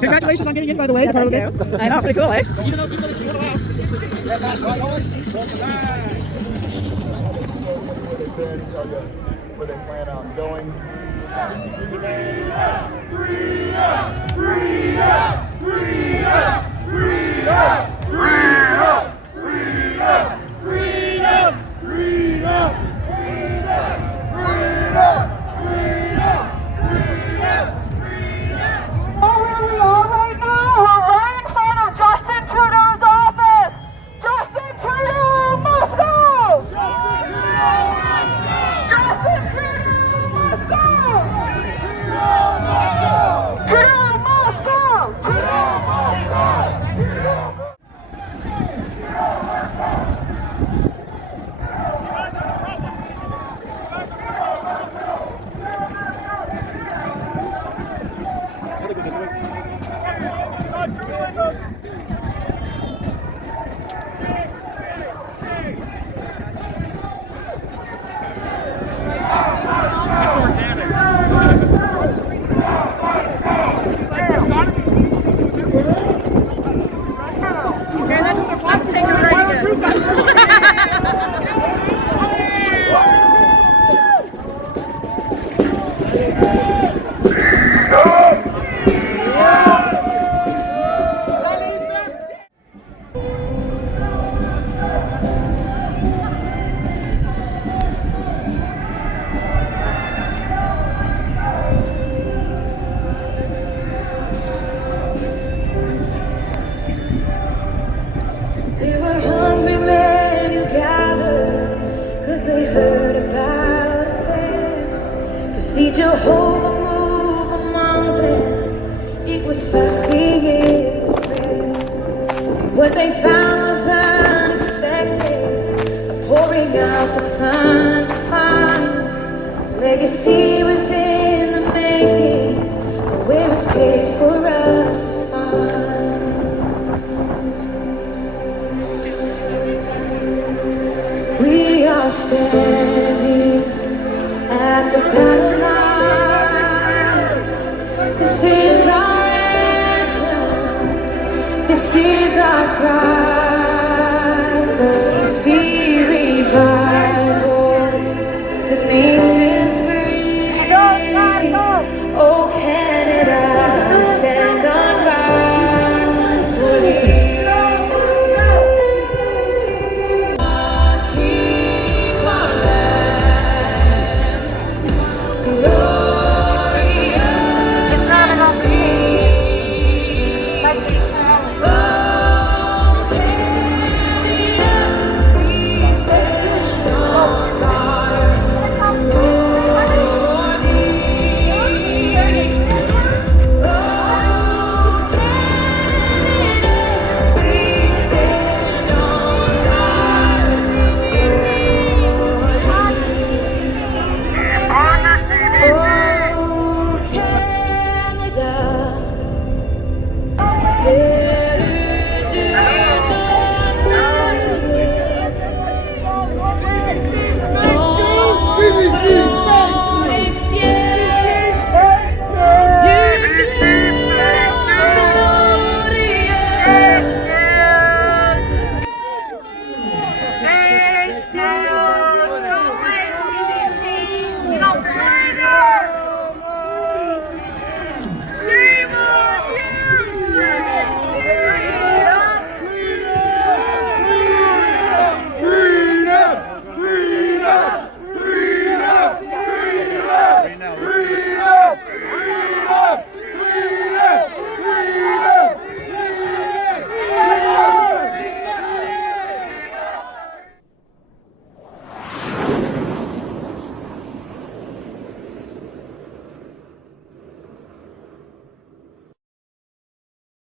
Congratulations on getting in, by the way, to Parliament. I know, pretty cool, eh? Where they plan on going. Jehovah move among them. It was fasting, it was prayer. And what they found was unexpected, a pouring out that's undefined. Legacy was in the making, a way was paid for us to find. We are standing at the battle line. This is our anthem, this is our cry.